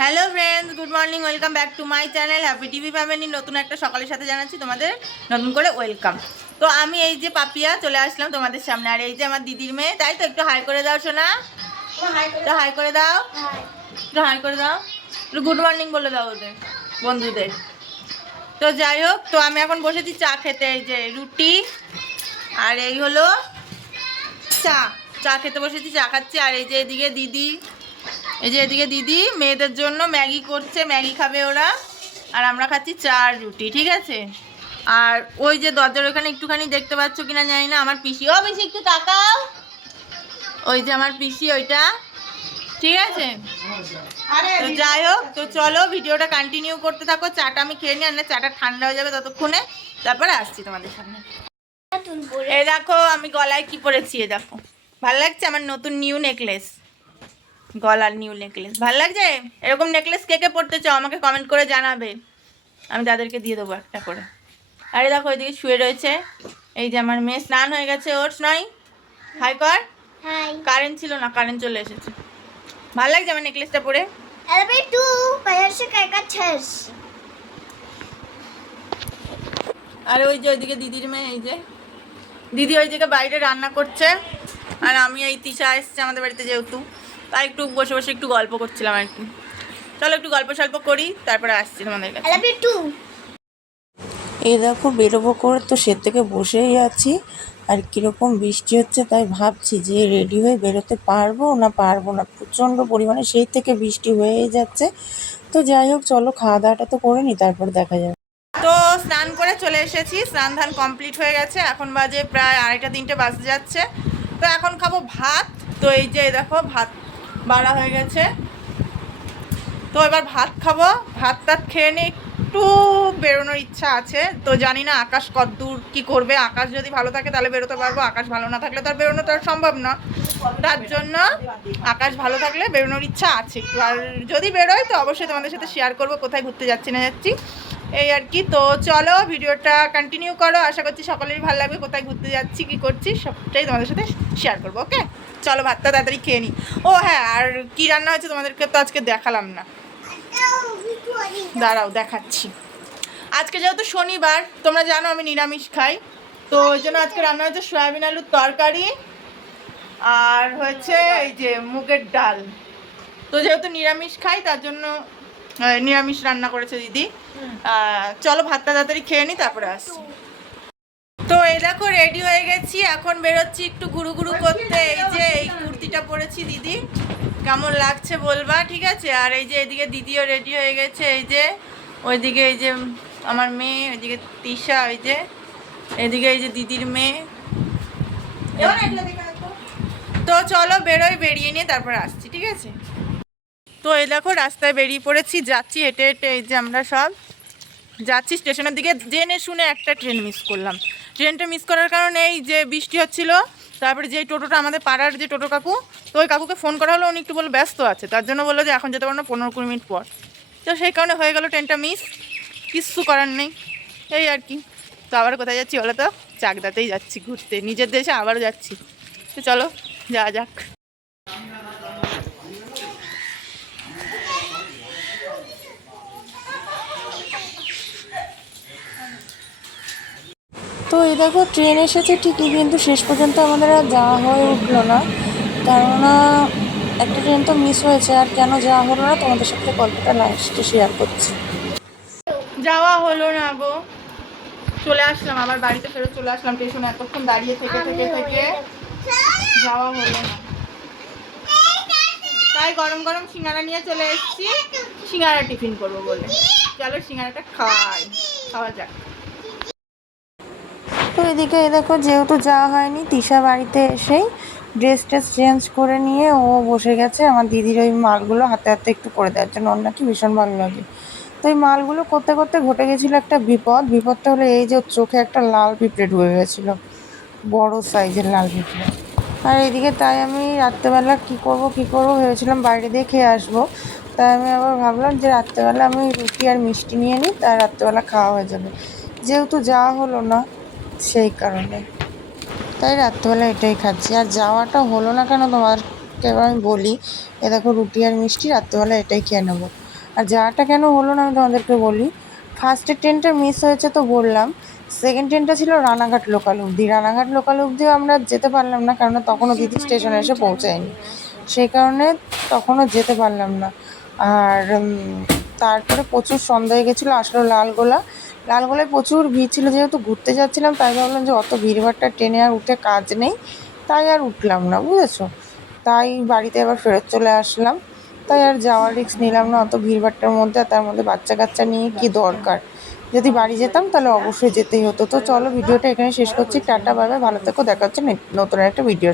Hello friends, good morning, welcome back to my channel happy TV family. নতুন একটা সকালের সাথে জানাচ্ছি তোমাদের নতুন করে ওয়েলকাম। তো আমি এই যে পাপিয়া চলে আসলাম তোমাদের সামনে, আর এই যে আমার দিদির মেয়ে, তাই তো একটু হাই করে দাও শোনা, একটু হাই করে দাও, একটু হাই করে দাও, একটু গুড মর্নিং বলে দাও ওদের বন্ধুদের। তো যাই হোক, তো আমি এখন বসেছি চা খেতে, এই যে রুটি আর এই হলো চা, চা খেতে বসেছি, চা খাচ্ছি। আর এই যে এদিকে দিদি, এই যে এদিকে দিদি মেয়েদের জন্য ম্যাগি করছে, ম্যাগি খাবে ওরা, আর আমরা খাচ্ছি চা আর রুটি, ঠিক আছে। আর ওই যে দরজার ওখানে একটুখানি দেখতে পাচ্ছ কিনা জানি না, আমার পিসি, ও পিসি একটু তাকাও, ওই যে আমার পিসি ওইটা, ঠিক আছে। তো যাই হোক, তো চলো ভিডিওটা কন্টিনিউ করতে থাকো। চাটা আমি খেয়ে নিই, আর না চাটা ঠান্ডা হয়ে যাবে ততক্ষণে, তারপরে আসছি তোমাদের সামনে। এই দেখো আমি গলায় কি পরেছি, এ দেখো, ভালো লাগছে আমার নতুন নিউ নেকলেস, গলার নিউ নেকলেস ভালো লাগছে। এরকম নেকলেস কে কে পড়তে চাও আমাকে কমেন্ট করে জানাবে, আমি তাদেরকে দিয়ে দেবো একটা করে। আরে দেখো ওইদিকে শুয়ে রয়েছে, এই যে আমার মেয়ে স্নান হয়ে গেছে, ওর নয় হাই কর, কারেন্ট ছিল না, কারেন্ট চলে এসেছে। ভালো লাগছে আমার নেকলেসটা পরে। আর ওই যে ওইদিকে দিদির মেয়ে, এই যে দিদি ওইদিকে বাইরে রান্না করছে, আর আমি এই তিশা এসছে আমাদের বাড়িতে যেহেতু, তাই একটু বসে বসে একটু গল্প করছিলাম আর কি। চলো একটু গল্প সল্প করি, তারপরে আসছি তোমাদের কাছে। এই দেখো বেরোবো করে তো সে থেকে বসেই আছি, আর কীরকম বৃষ্টি হচ্ছে তাই ভাবছি যে রেডি হয়ে বেরোতে পারবো না প্রচণ্ড পরিমাণে সেই থেকে বৃষ্টি হয়েই যাচ্ছে। তো যাই হোক চলো খাওয়া দাওয়াটা তো করে নিই, তারপর দেখা যাবে। তো স্নান করে চলে এসেছি, স্নান ধান কমপ্লিট হয়ে গেছে, এখন বাজে প্রায় 2:30 বাজতে যাচ্ছে। তো এখন খাবো ভাত। তো এই যে দেখো ভাত বাড়া হয়ে গেছে, তো এবার ভাত খাবো, ভাত টাত খেয়ে নিয়ে একটু বেরোনোর ইচ্ছা আছে। তো জানি না আকাশ কতদূর কি করবে, আকাশ যদি ভালো থাকে তাহলে বেরোতে পারবো, আকাশ ভালো না থাকলে তো আর বেরোনো তো আর সম্ভব না। তার জন্য আকাশ ভালো থাকলে বেরোনোর ইচ্ছা আছে একটু, আর যদি বেরোয় তো অবশ্যই তোমাদের সাথে শেয়ার করবো কোথায় ঘুরতে যাচ্ছি না যাচ্ছি, এই আর কি। তো চলো ভিডিওটা কন্টিনিউ করো, আশা করছি সকলেরই ভালো লাগবে, কোথায় ঘুরতে যাচ্ছি কী করছি সবটাই তোমাদের সাথে শেয়ার করবো। ওকে চলো ভাতটা তাড়াতাড়ি খেয়ে নিই। ও হ্যাঁ, আর কী রান্না হয়েছে তোমাদেরকে তো আজকে দেখালাম না, দাঁড়াও দেখাচ্ছি। আজকে যেহেতু শনিবার, তোমরা জানো আমি নিরামিষ খাই, তো ওই জন্য আজকে রান্না হয়েছে সয়াবিন আলুর তরকারি, আর হয়েছে এই যে মুগের ডাল। তো যেহেতু নিরামিষ খাই তার জন্য নিরামিষ রান্না করেছে দিদি। চলো ভাতটা তাড়াতাড়ি খেয়ে নিই, তারপরে আসছি। তো এই দেখো রেডি হয়ে গেছি, এখন বেরোচ্ছি একটু ঘুরু ঘুরু করতে। এই যে এই কুর্তিটা পরেছি দিদি, কেমন লাগছে বলবা, ঠিক আছে। আর এই যে এদিকে দিদিও রেডি হয়ে গেছে, এই যে ওইদিকে এই যে আমার মেয়ে, ওইদিকে তিশা, ওই যে এদিকে এই যে দিদির মেয়ে। তো চলো বেরোই, বেরিয়ে নিয়ে তারপরে আসছি, ঠিক আছে। তো এই দেখো রাস্তায় বেরিয়ে পড়েছি, যাচ্ছি হেঁটে হেঁটে, এই যে আমরা সব যাচ্ছি স্টেশনের দিকে। জেনে শুনে একটা ট্রেন মিস করলাম, ট্রেনটা মিস করার কারণে এই যে বৃষ্টি হচ্ছিল, তারপরে যে টোটোটা আমাদের পাড়ার যে টোটো কাকু, তো ওই কাকুকে ফোন করা হলো, উনি একটু বলে ব্যস্ত আছে, তার জন্য বললো যে এখন যেতে পারবো না, 15-20 মিনিট পর। তো সেই কারণে হয়ে গেল ট্রেনটা মিস, কিচ্ছু করার নেই, এই আর কি। তো আবার কোথায় যাচ্ছি বলো তো, চাকদাতেই যাচ্ছি ঘুরতে, নিজের দেশে আবারও যাচ্ছি। তো চলো যাওয়া যাক। তো এই দেখো ট্রেন এসেছে ঠিকই, কিন্তু শেষ পর্যন্ত আমাদের আর যাওয়া হয়ে উঠলো না, কেননা একটা ট্রেন তো মিস হয়েছে। আর কেন যাওয়া হলো না তোমাদের সাথে গল্পটা লাস্টে শেয়ার করছি। যাওয়া হলো না গো, চলে আসলাম আবার বাড়িতে, ফেরত চলে আসলাম স্টেশনে, এতক্ষণ দাঁড়িয়ে থেকে থেকে থেকে যাওয়া হলো না, তাই গরম গরম সিঙ্গারা নিয়ে চলে এসেছি, সিঙ্গারা টিফিন করবো বলে। চলো সিঙ্গারাটা খাওয়া যাক। তো এদিকে এই দেখো যেহেতু যাওয়া হয়নি, তিশা বাড়িতে এসেই ড্রেস ট্রেস চেঞ্জ করে নিয়ে ও বসে গেছে আমার দিদির ওই মালগুলো হাতে হাতে একটু করে দেওয়ার জন্য, ওর নাকি ভীষণ ভালো লাগে। তো এই মালগুলো করতে করতে ঘটে গেছিলো একটা বিপদটা হলো এই যে ওর চোখে একটা লাল পিঁপড়ে ঢুকে গেছিলো, বড় সাইজের লাল পিঁপড়ে। আর এইদিকে তাই আমি রাত্রেবেলা কী করবো ভেবেছিলাম বাইরে দিয়ে খেয়ে আসবো, তাই আমি আবার ভাবলাম যে রাত্রেবেলা আমি রুটি আর মিষ্টি নিয়ে নিই, তাই রাত্রেবেলা খাওয়া হয়ে যাবে, যেহেতু যাওয়া হলো না সেই কারণে, তাই রাত্রেবেলা এটাই খাচ্ছি। আর যাওয়াটা হলো না কেন তোমাদেরকে এবার আমি বলি, এ দেখো রুটি আর মিষ্টি রাত্রেবেলা এটাই খেয়ে নেবো। আর যাওয়াটা কেন হলো না আমি তোমাদেরকে বলি। ফার্স্টের ট্রেনটা মিস হয়েছে তো বললাম, সেকেন্ড ট্রেনটা ছিল রানাঘাট লোকাল অবধি। রানাঘাট লোকাল অবধিও আমরা যেতে পারলাম না, কারণ তখনও দিদি স্টেশনে এসে পৌঁছায়নি, সেই কারণে তখনও যেতে পারলাম না। আর তারপরে প্রচুর সন্ধ্যা হয়ে গেছিলো, আসলো লালগোলা। লালগোলায় প্রচুর ভিড় ছিল, যেহেতু ঘুরতে যাচ্ছিলাম তাই ভাবলাম যে অত ভিড়ভাট্টা ট্রেনে আর উঠে কাজ নেই, তাই আর উঠলাম না, বুঝেছো। তাই বাড়িতে আবার ফেরত চলে আসলাম। তাই আর যাওয়ার রিস্ক নিলাম না অত ভিড়ভাট্টার মধ্যে, আর তার মধ্যে বাচ্চা কাচ্চা নিয়ে কি দরকার। যদি বাড়ি যেতাম তাহলে অবশ্যই যেতেই হতো। তো চলো ভিডিওটা এখানে শেষ করছি, টাটা বাই বাই, ভালো থেকো, দেখা হচ্ছে নতুন একটা ভিডিও।